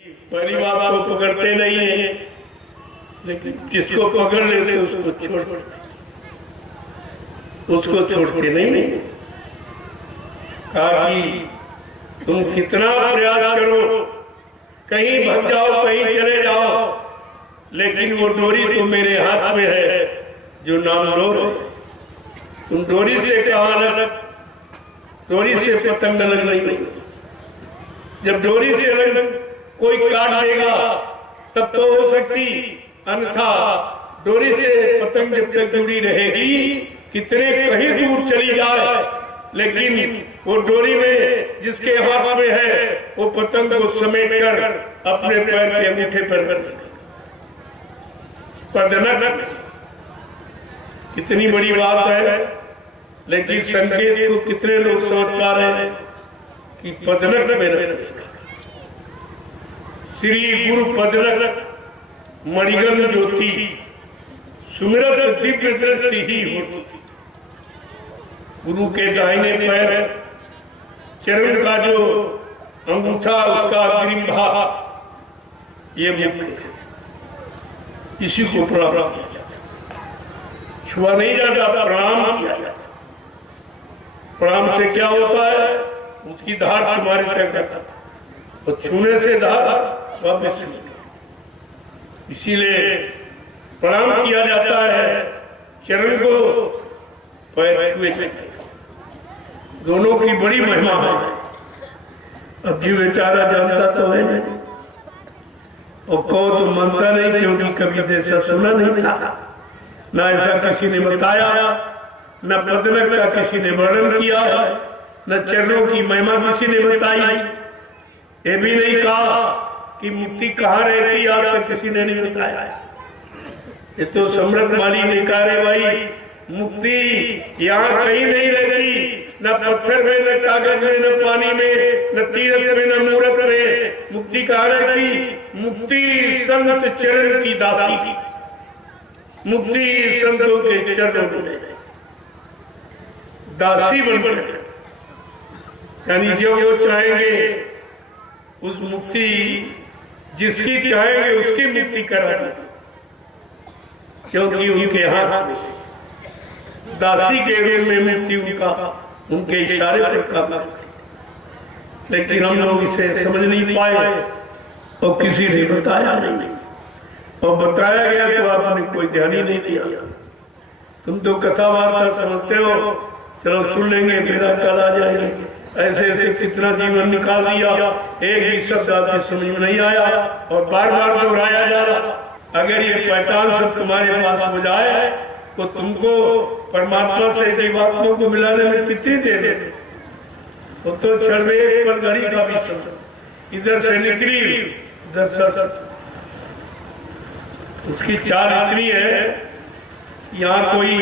पहली बात तो पकड़ते नहीं है, लेकिन जिसको पकड़ लेते उसको छोड़ते नहीं। कहा कि तुम कितना प्रयास करो, कहीं भाग जाओ, कहीं चले जाओ, लेकिन वो डोरी तो मेरे हाथ में है जो नाम डोर। तुम डोरी से कहा लग, डोरी से पतंग लग नहीं। जब डोरी से लग कोई काट देगा तब तो हो सकती, अन्यथा डोरी से पतंग जब तक जुड़ी रहेगी, कितने कहीं दूर चली जाए, लेकिन वो डोरी में जिसके हाथ में है वो पतंग को समेट कर अपने पैर के अंगूठे पर पदनक। कितनी बड़ी बात है, लेकिन संकेत को कितने लोग समझ पा रहे हैं कि पदनक में रहे। श्री गुरु पदनक मणिगन ज्योति सुमिरत दिव्य दृष्टि ही होती। गुरु के दाहिने पैर चरण का जो अंगूठा, उसका अग्रिम भाग, ये मुख्य, इसी को प्रणाम छुआ नहीं जाता, प्रणाम किया जाता। प्रणाम से क्या होता है, उसकी धार तुम्हारे तक जाता, और छूने से धार वापस। इसीलिए प्रणाम किया जाता है, चरण को पैर छुए से। दोनों की बड़ी महिमा है। अब जी बेचारा जानता तो है नहीं, और कहो तो मानता नहीं, क्योंकि कभी ऐसा सुना नहीं था, ना ऐसा किसी ने बताया, न पदनक का किसी ने वर्णन किया है, न चरणों की महिमा किसी ने बताई। ये भी नहीं कहा कि मुक्ति कहाँ रहती, आज तक किसी ने नहीं बताया। ये तो सम्राट माली ने कहा रे भाई, मुक्ति यहाँ कहीं नहीं रहती, न पत्थर में, न कागज में, न पानी में, न तीरथ में, न मूरत में। मुक्ति कहाँ रहती? मुक्ति संत चरण की दासी, मुक्ति संतों के चरणों में दासी बनकर, यानी जो वो चाहेंगे उस मुक्ति, जिसकी चाहेंगे उसकी मुक्ति करानी, क्योंकि उनके हाथ दासी के रूप में मुक्ति उनके इशारे पर काम। लेकिन हम लोग इसे समझ नहीं पाए और किसी ने बताया नहीं, और बताया गया तो आपने कोई ध्यान ही नहीं दिया। तुम तो कथा वार्ता समझते हो, चलो सुन लेंगे, मेरा कल आ जाएंगे, ऐसे ऐसे कितना जीवन निकाल दिया, एक भी शब्द आपके समझ में नहीं आया और बार बार दोहराया जा रहा। अगर ये पहचान सब तुम्हारे पास हो जाए तो तुमको परमात्मा से जीवात्मा को मिलाने में कितनी देर है? तो क्षण एक पर घड़ी का भी समय, इधर से निकली इधर से, उसकी चाल इतनी है, यहाँ कोई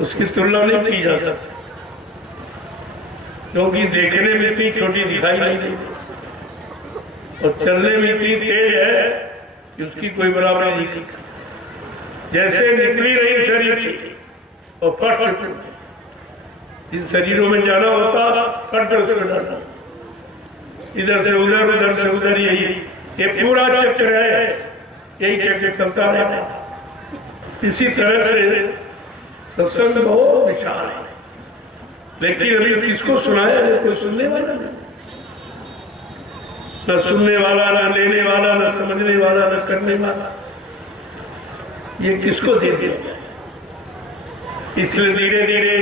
उसकी तुलना नहीं की जा सकती, क्योंकि देखने में इतनी छोटी दिखाई नहीं देती और चलने में इतनी तेज है कि उसकी कोई बराबरी नहीं की। जैसे निकली रही शरीर से और फट, इन शरीरों में जाना होता, फट उसको डालना, इधर से उधर, उधर से उधर, यही ये पूरा चक्र है, यही चक्र चलता रहता। इसी तरह से सत्संग बहुत विशाल है, लेकिन अभी किसको सुनाया है? कोई सुनने वाला नहीं, न सुनने वाला, न लेने वाला, न समझने वाला, न करने वाला। ये किसको दे दिया जाए? इसलिए धीरे धीरे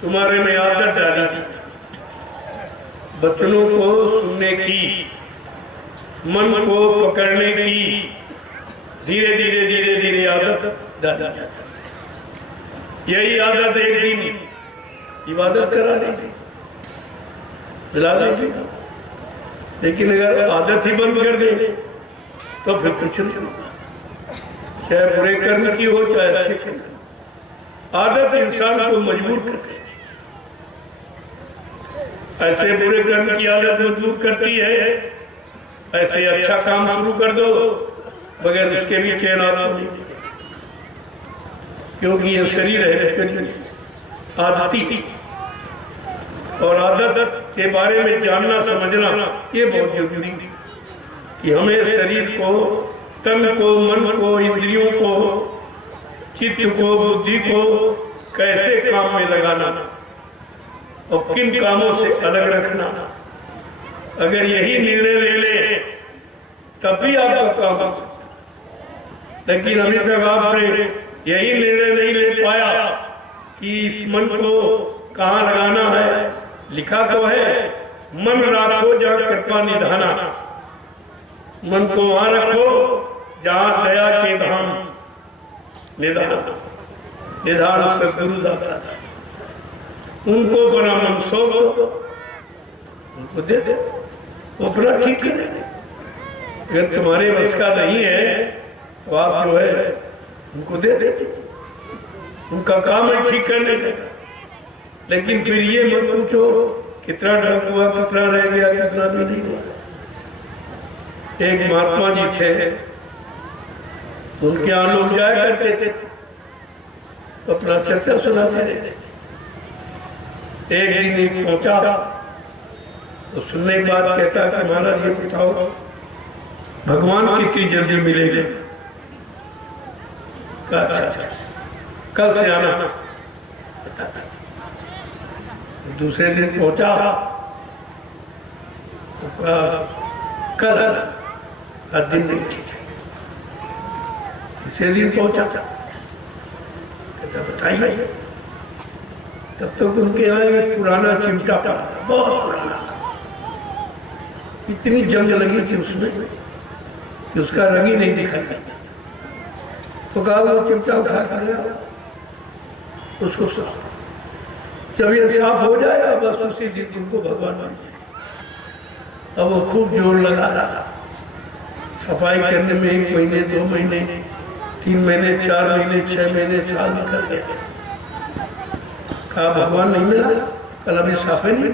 तुम्हारे में आदत डाली बचनों को सुनने की, मन को पकड़ने की, धीरे धीरे धीरे धीरे आदत डाला जाता। यही आदत एक दिन इबादत करा देगी, दिला देगी, लेकिन अगर आदत ही बंद कर दे तो फिर कुछ नहीं होगा, चाहे बुरे कर्म की हो चाहे अच्छे कर्म। आदत इंसान को मजबूर कर देती, ऐसे बुरे कर्म की आदत मजबूर करती है, ऐसे अच्छा काम शुरू कर दो बगैर उसके भी चैन आता नहीं, क्योंकि ये शरीर है आदती, और आदत के बारे में जानना समझना ये बहुत जरूरी है कि हमें शरीर को, तन को, मन को, इंद्रियों को, चित्त को, बुद्धि को कैसे काम में लगाना और किन कामों से अलग रखना। अगर यही निर्णय ले ले तब भी आपका काम हो सकता, लेकिन अभी तक आपने यही निर्णय नहीं ले पाया कि इस मन को कहाँ लगाना है। लिखा तो है मन राखो जहाँ कृपा निधाना, मन को वहां रखो जहाँ दया के धाम निधान निधान सदगुरु दाता, उनको बना मन सौंप दो, उनको दे दे, वो अपना ठीक करेंगे। अगर तुम्हारे बस का नहीं है तो आप जो है उनको दे देते, उनका काम है ठीक करने का। लेकिन फिर ये मत पूछो कितना ढंग हुआ, कितना रह गया, कितना भी नहीं हुआ। एक महात्मा जी थे, उनके यहाँ लोग जाया करते थे, अपना चर्चा सुनाते रहते। एक दिन पहुंचा तो सुनने के बाद कहता कि महाराज ये बताओ भगवान कितनी जल्दी मिलेंगे। कल से आना। दूसरे दिन पहुंचा तो कल हर दिन नहीं ठीक, तीसरे दिन पहुंचा बताइए। तब तक उनके यहाँ एक पुराना चिमटा पड़ा, बहुत पुराना, इतनी जंग लगी थी उसमें कि उसका रंग ही नहीं दिखाई देता। तो कहा वो चिमटा उठा कर गया, उसको साफ, जब ये साफ हो जाएगा बस उसी दिन तुमको भगवान बन जाए। अब वो खूब जोर लगा रहा, सफाई करने में 1 महीने, 2 महीने, 3 महीने, 4 महीने, 6 महीने, साल निकल गए। कहा भगवान नहीं मिला, कल अभी साफ नहीं।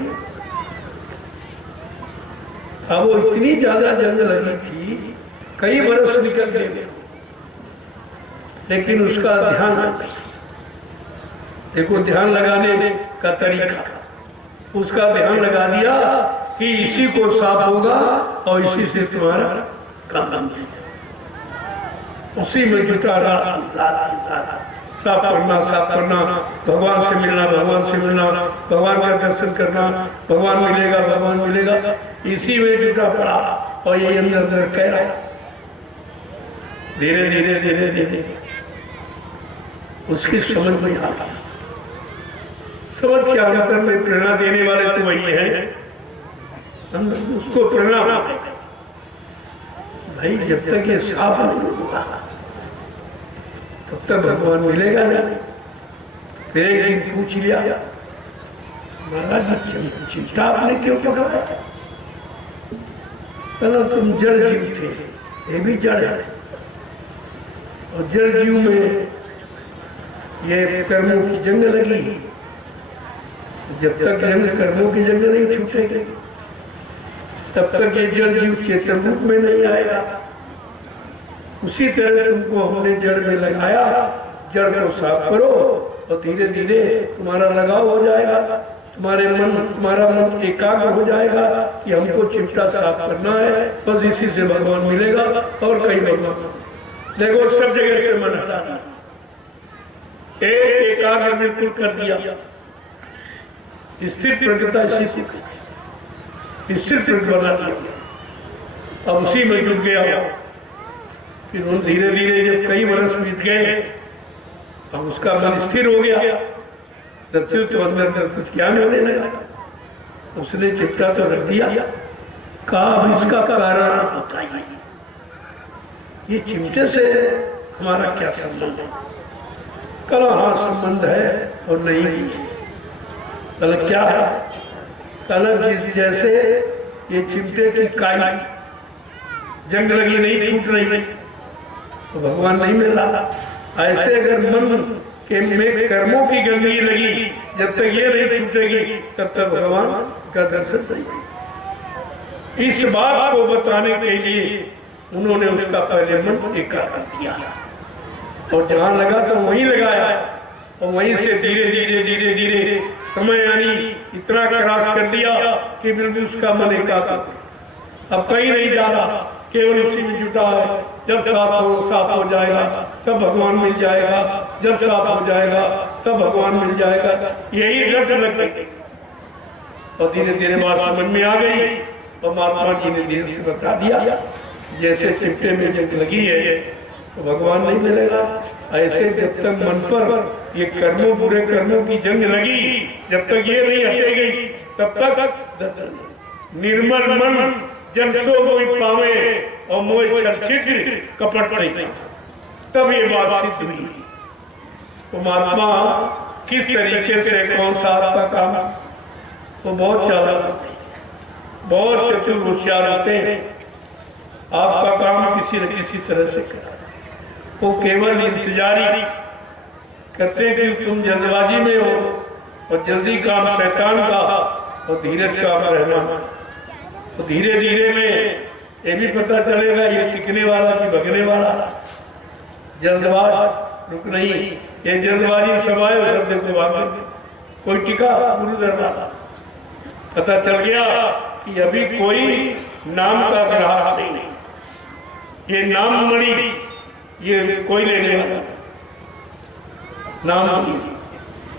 अब वो इतनी ज्यादा जंग लगी थी, कई बरस निकल गए, लेकिन उसका ध्यान नहीं। देखो ध्यान लगाने का तरीका, उसका ध्यान लगा दिया कि इसी को साफ होगा और इसी से तुम्हारा काम बन जाएगा। उसी में जुटा रहा, साफ करना, भगवान से मिलना, भगवान से मिलना, भगवान का दर्शन करना, भगवान मिलेगा, भगवान मिलेगा, इसी में जुटा पड़ा। और ये अंदर अंदर कह रहा, धीरे धीरे धीरे धीरे उसकी समझ में आता। समझ के अंतर में प्रेरणा देने वाले तो वही है, उसको प्रेरणा भाई जब तक ये साफ नहीं होगा तब तक भगवान मिलेगा नहीं। फिर एक दिन पूछ लिया, महाराज चिंता आपने क्यों पकड़ा? कहना तुम जड़ जीव थे, ये भी जड़ है, और जड़ जीव में ये कर्मों की जंग लगी। जब तक जंग कर्मों की जंग नहीं छूटेगी तब तक ये जड़ जीव चेतन रूप में नहीं आएगा। उसी तरह तुमको हमने जड़ में लगाया, जड़ को साफ करो और धीरे धीरे तुम्हारा लगाव हो जाएगा, तुम्हारा मन एकाग्र हो जाएगा कि हमको चिमटा साफ करना है, बस इसी से भगवान मिलेगा और कहीं भगवान। देखो सब जगह से मन हटाना, एक एकाग्र बिल्कुल कर दिया, स्थिर प्रज्ञता इसी को स्थिर प्रज्ञ बना दिया। अब उसी में जुट गया। फिर उन धीरे धीरे जब कई वर्ष बीत गए, अब उसका मन स्थिर हो गया, रत्तु तो अंदर कुछ ज्ञान होने लगा। उसने चिपटा तो रख दिया, कहा अब इसका कारण बताइए, ये चिमटे से हमारा क्या संबंध है? कल हाँ संबंध है और नहीं भी है। कल क्या है? कल जैसे ये चिमटे की काई जंग लगी नहीं छूट रही तो भगवान नहीं मिल रहा, ऐसे अगर मन के में कर्मों की गंदगी लगी, जब तक ये नहीं छूटेगी तब तक भगवान का दर्शन नहीं। इस बात को बताने के लिए उन्होंने उसका पहले मन एकाग्र किया और जहां लगा तो वहीं लगाया और वहीं से धीरे धीरे धीरे धीरे समय यानी इतना क्रॉस कर दिया कि बिल्कुल उसका मन एकाग्र, अब कहीं नहीं जा रहा, केवल उसी में जुटा है। जब साफ हो जाएगा तब भगवान मिल जाएगा, जब साफ हो जाएगा तब भगवान मिल जाएगा, यही रट लग गई। और धीरे धीरे बात समझ में आ गई और महात्मा जी ने धीरे से बता दिया, जैसे चिमटे में जंग लगी है तो भगवान नहीं मिलेगा, ऐसे जब तक मन पर ये कर्मों बुरे कर्मों की जंग लगी, जब तक ये नहीं हटेगी तब तक निर्मल मन जन सो मोहि पावे और मोह छल छिद्र कपट नहीं, तब ये बात सिद्ध हुई। तो महात्मा किस तरीके से कौन सा आपका काम, वो बहुत चालाक, बहुत चतुर होशियार होते हैं। आपका काम किसी न किसी तरह से करा, वो केवल इंतजारी करते हैं कि तुम जल्दबाजी में हो और जल्दी काम शैतान का और धीरज का रहना। तो धीरे धीरे में ये भी पता चलेगा ये टिकने वाला कि भगने वाला। जल्दबाज रुक नहीं, ये जल्दबाजी सब आए सब देखो भागे, कोई टिका गुरु दरबार। पता चल गया कि अभी कोई नाम का ग्राहक नहीं, ये नाम मणि ये कोई लेने वाला नाम मणि,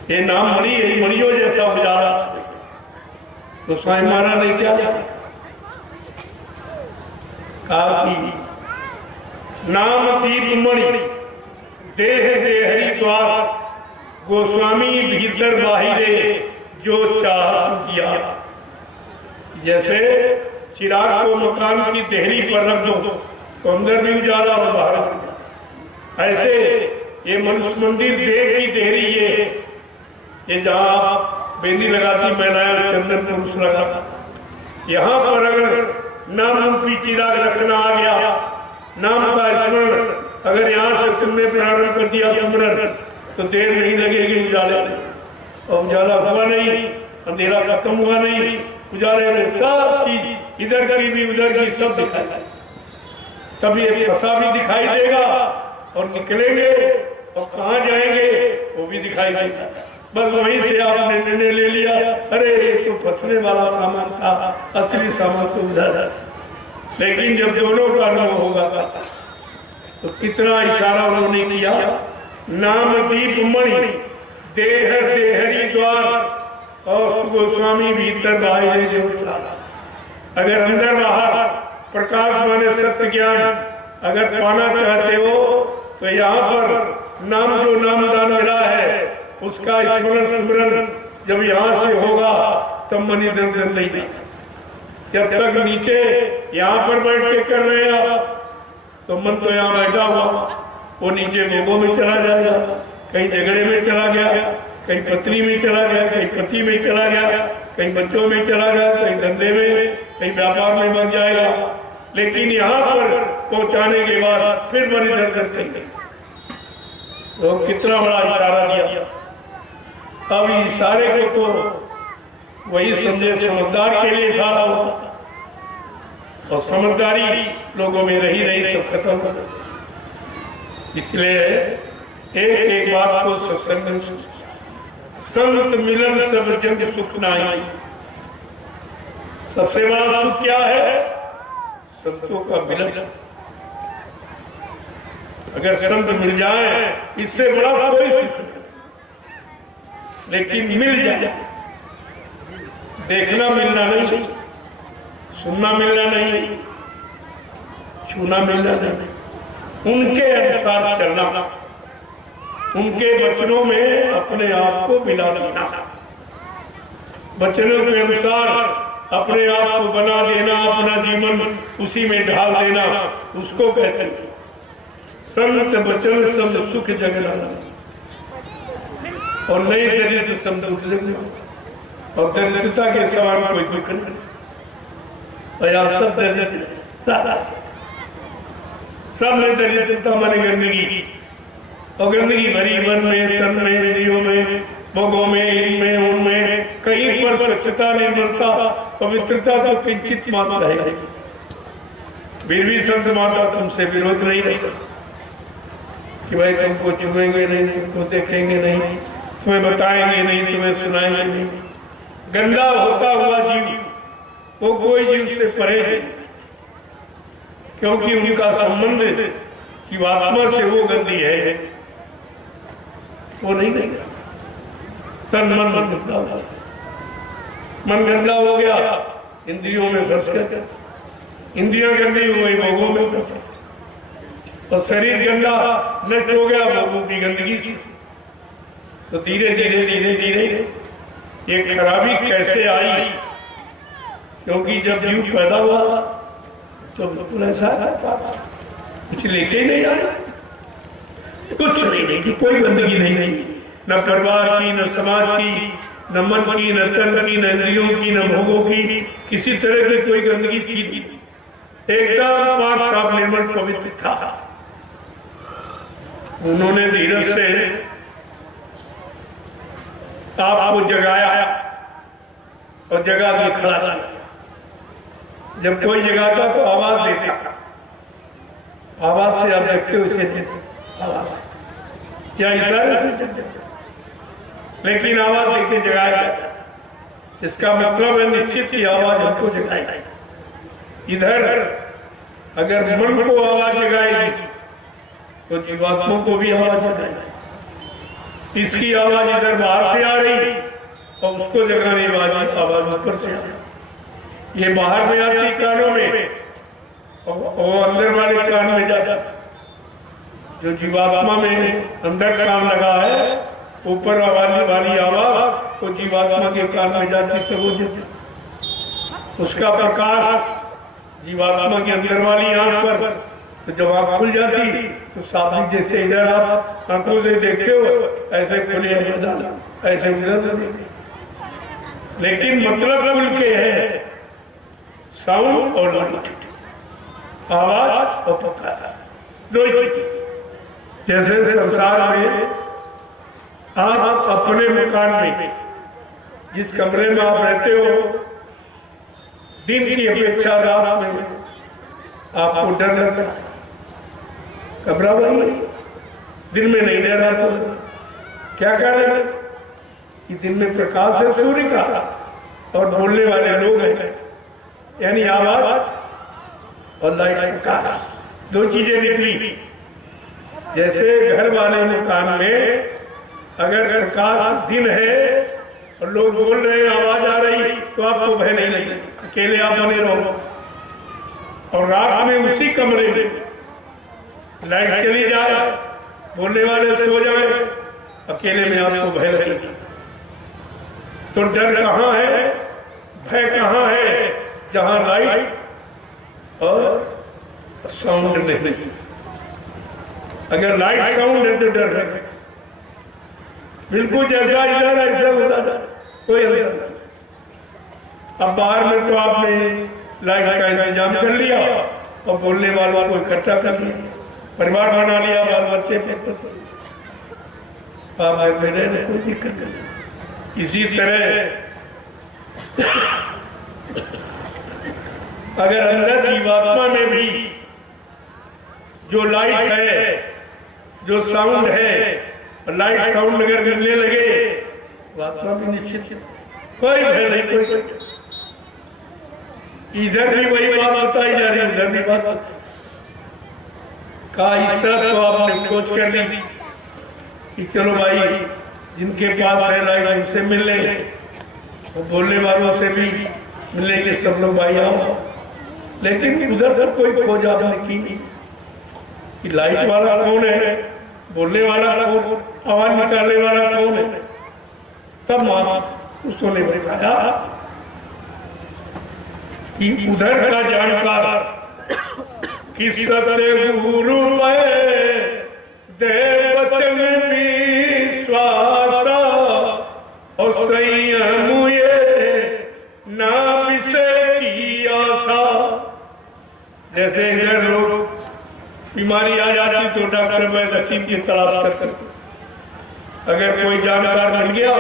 ये नाम मणि यही मणियों जैसा हो जा रहा। तो स्वामी महाराज ने क्या कहा कि नाम दीप मणि देह देहरी द्वार, गोस्वामी भीतर बाहिरे जो चाह किया। जैसे चिराग को मकान की देहरी पर रख दो तो अंदर भी उजाला और बाहर, ऐसे ये मनुष्य मंदिर देह की देहरी ये जहाँ आप बेंदी लगाती महिलाएं चंदन पुरुष लगा, यहाँ पर अगर नाम रूपी चिराग रखना आ गया, नाम का स्मरण अगर यहाँ से तुमने प्रारंभ कर दिया स्मरण, तो देर नहीं लगेगी उजाले। और उजाला हुआ नहीं, अंधेरा खत्म हुआ नहीं, उजाले में सब चीज इधर की भी उधर की सब दिखाई, तब ये फंसा भी दिखाई देगा और निकलेंगे और कहाँ जाएंगे वो भी दिखाई देगा। बस वहीं से आपने निर्णय ले लिया, अरे ये तो फंसने वाला सामान था, असली सामान तो उधर है। लेकिन जब दोनों का अनुभव होगा तो कितना इशारा उन्होंने किया, नाम दीप मणि देह देहरी द्वार और गोस्वामी भीतर बाहर जो। अगर अंदर बाहर प्रकाश माने सत्य ज्ञान अगर पाना चाहते हो तो यहाँ पर नाम जो नामदान मिला है उसका स्मरण सुमरण जब यहाँ से होगा तब मन इधर उधर नहीं। जब तक नीचे यहाँ पर बैठ के कर रहे हैं आप तो मन तो यहाँ बैठा हुआ, वो नीचे लोगों में चला जाएगा, कहीं झगड़े में चला गया, कहीं पत्नी में चला गया, कहीं पति में चला गया, कहीं बच्चों में चला गया, कहीं धंधे में, कहीं व्यापार में बन जाएगा। लेकिन यहाँ पर पहुंचाने के बाद फिर मन इधर उधर करेंगे। तो कितना बड़ा इशारा दिया। अब इशारे को तो वही समझे समझदार के लिए इशारा होता, और समझदारी लोगों में रही नहीं, सब खत्म हो गया। इसलिए एक एक बात को सत्संग में संत मिलन सब जग सुख नाही। सबसे बड़ा सुख क्या है? संतों का मिलन। अगर संत मिल जाए इससे बड़ा कोई सुख नहीं, लेकिन मिल जाए, देखना मिलना नहीं, सुनना मिलना नहीं, छूना मिलना नहीं, उनके अनुसार चलना, उनके वचनों में अपने आप को मिला देना, वचनों के अनुसार अपने आप को बना देना, अपना जीवन उसी में ढाल देना, उसको कहते हैं संत वचन सब सुख जगना। और नई दरिद्र सब दुख जगना, और दरिद्रता के सवाल कोई दुख नहीं। और आप सब दरिद्र, सब में दरिद्रता माने गंदगी, और गंदगी भरी मन में, तन में, इंद्रियों में, भोगों में, इनमें उनमें, कहीं पर स्वच्छता, निर्मलता, पवित्रता तो किंचित मात्र है। फिर भी संत माता तुमसे विरोध नहीं रहेगा कि भाई तुमको छुएंगे नहीं, तुमको देखेंगे नहीं, तुम्हें बताएंगे नहीं, तुम्हें सुनाएंगे नहीं। गंदा होता हुआ जीव वो कोई जीव से परे है, क्योंकि उनका संबंध जीवात्मा से वो गंदी है, वो नहीं देगा। तन मन गंदा हो गया, मन गंदा हो गया, इंद्रियों में फंस गया, इंद्रियां गंदी हो गई, भोगों में फंस गया, और शरीर गंदा नष्ट हो गया भोगों की गंदगी से। तो धीरे धीरे धीरे धीरे ये खराबी कैसे आई? क्योंकि जब जीव पैदा हुआ तो बिल्कुल ऐसा कुछ लेके ही नहीं आए, कुछ नहीं की, कोई गंदगी नहीं थी, न परिवार की, न समाज की, न मन की, न तन की, न इंद्रियों की, न भोगों की, किसी तरह की कोई गंदगी थी। एकदम पाक साफ निर्मल पवित्र था। उन्होंने धीरज से आपको जगाया और जगा के खड़ा किया। जब कोई जगाता तो आवाज देता, आवाज से आप देखते हो इसे, आवाज या इशारे से, लेकिन आवाज देके जगाया जाता। इसका मतलब है निश्चित की आवाज हमको जगाएगी। इधर अगर मन को आवाज जगाएगी तो जीवात्मा को भी आवाज जगाएगी। इसकी आवाज इधर बाहर से आ रही और उसको जगाने वाली आवाज ऊपर से आ रही। ये बाहर में आती कानों में और अंदर वाले कान में जाता। जो जीवात्मा में अंदर कान लगा है, ऊपर वाली आवाज वो जीवात्मा के कान में जाती तो वो उसका प्रकाश जीवात्मा के अंदर वाली आंख पर, तो जब आंख खुल जाती तो सामने जैसे इधर आप आंखों से देखते हो ऐसे खुले मैदान, ऐसे उधर देखते, लेकिन मतलब खुल के है साउंड और लाइट, आवाज और प्रकाश, दो चीज। जैसे संसार में आप अपने मकान में जिस कमरे में आप रहते हो, दिन की अपेक्षा रात में आपको डर लगता है। कमरा वही दिन में नहीं डर रहा, तो क्या कारण? कि दिन में प्रकाश है सूर्य का और बोलने वाले लोग हैं, यानी आवाज और लाइट प्रकाश, दो चीजें निकली। जैसे घर वाले मकान में अगर प्रकाश दिन है और लोग बोल रहे हैं, आवाज आ रही, तो आपको भय नहीं लगेगा, अकेले आप बने रहो। और रात में उसी कमरे में लाइट चली जाए, बोलने वाले सो जाए, अकेले में आपको भय लगेगा। तो डर कहाँ है, भय कहाँ है? जहाँ लाइट और साउंड नहीं। अगर लाइट साउंड है तो डर है, बिल्कुल जैसा इधर ऐसा होता था, कोई अंतर नहीं। अब बाहर में तो आपने लाइट का इंतजाम कर लिया और बोलने वालों को इकट्ठा कर लिया, परिवार बना लिया, बाल बच्चे आप मेरे कोई दिक्कत नहीं। इसी तरह अगर अंदर जीवात्मा में भी जो लाइट है, जो साउंड है, लाइट साउंड अगर मिलने लगे तो आत्मा भी निश्चित, कोई भय नहीं, कोई इधर भी वही बात बताई जा रही, उधर भी बात कहा। इस तरह तो आपने खोज कर ली कि चलो भाई जिनके पास है लाइट उनसे मिल ले, और बोलने वालों से भी मिलने के सब लोग भाई आओ। लेकिन उधर तक कोई खोज आपने की नहीं कि लाइट वाला कौन है, बोलने वाला कौन, आवाज निकालने वाला कौन है। तब उसने बताया कि उधर का जानकार किस सत्य गुरु देवचन विश्वास और संयम ये ना विषय की आशा। जैसे इधर लोग बीमारी आ जाती तो डॉक्टर में हकीम की तलाश करते, अगर कोई जानकार मिल गया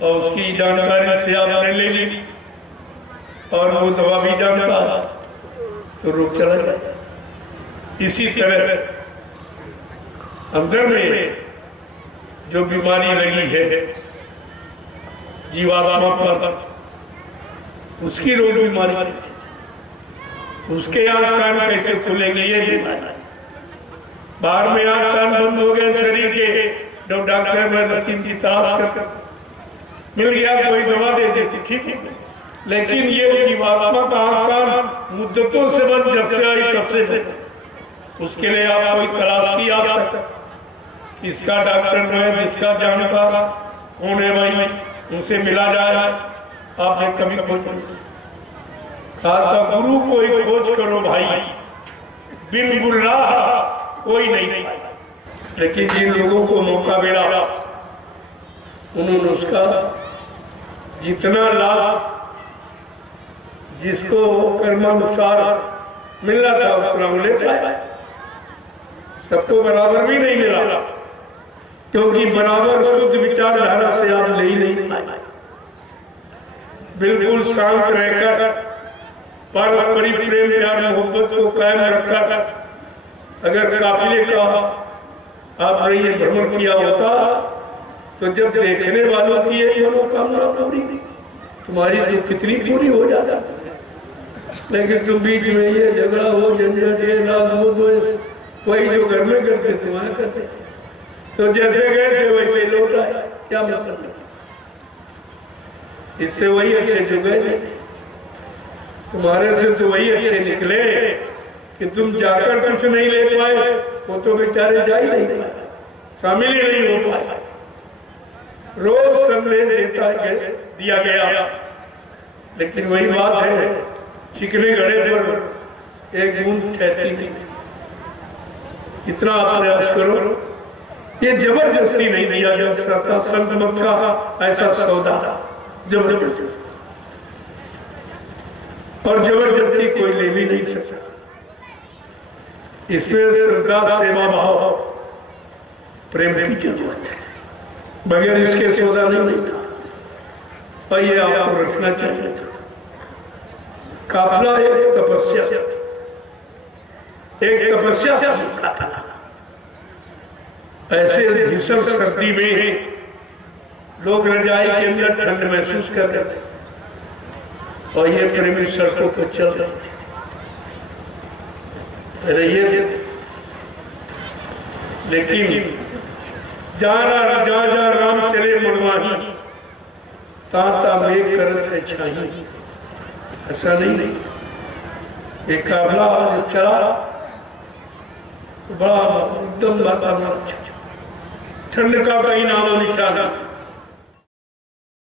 और उसकी जानकारी से आपने ले ली और वो दवा भी जानता तो रोग चला जाता। इसी तरह अंदर में जो बीमारी लगी है जीवात्मा पर, उसकी रोग बीमारी, उसके आंख कान कैसे खुलेंगे ये बीमारी। बाहर में आंख कान बंद हो गए शरीर के, जब डॉक्टर में लकीम की तलाश कर मिल गया, कोई दवा दे देती, ठीक है, लेकिन ये जीवात्मा का आंख कान मुद्दतों से बंद, जब से आई तब से बंद। उसके लिए आप कोई तलाश की आप सकते, इसका डॉक्टर है जिसका जानकार होने भाई उनसे मिला जाए। आपने कभी खोज कहा गुरु कोई खोज करो भाई, बिन गुल्लाह कोई नहीं। लेकिन जिन लोगों को मौका मिला उन्होंने उसका जितना लाभ जिसको कर्मानुसार मिलना था उतना ले पाया। सबको बराबर भी नहीं मिला, क्योंकि बराबर शुद्ध विचारधारा से आप ले ही नहीं पाए। बिल्कुल शांत रहकर पारस्परिक प्रेम प्यार मोहब्बत को कायम रखकर अगर काफिले का आपने ये भ्रमण किया होता तो जब देखने वालों की एक मनोकामना पूरी, तुम्हारी तो कितनी पूरी हो जाता। लेकिन तुम बीच में ये झगड़ा हो, झंझट, ये राग हो, वही जो घर में करते थे वहां करते, तो जैसे गए थे वैसे लौट आए। क्या मतलब, इससे वही अच्छे जो गए थे, तुम्हारे से तो वही अच्छे निकले कि तुम जाकर कुछ नहीं ले पाए, वो तो बेचारे जा ही नहीं पाए, शामिल ही नहीं हो पाए। रोज संदेश दिया गया, लेकिन वही बात है, चिकने घड़े पर एक बूंद ठहरती नहीं। इतना आप प्रयास करो, ये जबरदस्ती नहीं दिया जा सकता। संत मत का ऐसा सौदा जबरदस्ती, और जबरदस्ती कोई ले भी नहीं सकता। इसमें श्रद्धा, सेवा भाव, प्रेम की जरूरत है, बगैर इसके सौदा नहीं था। और ये आपको रखना चाहिए था। काफिला एक तपस्या, एक तपस्या था। ऐसे भीषण सर्दी में लोग रजाई के अंदर ठंड महसूस कर रहे थे, और ये प्रेमी सड़कों पर चल रहे थे। लेकिन जहाँ जहाँ राम चले मनवाही, ताता मेघ करत है छाही। ऐसा नहीं, एक काफिला चला बड़ा एकदम वातावरण, ठंड का कहीं नामो निशान।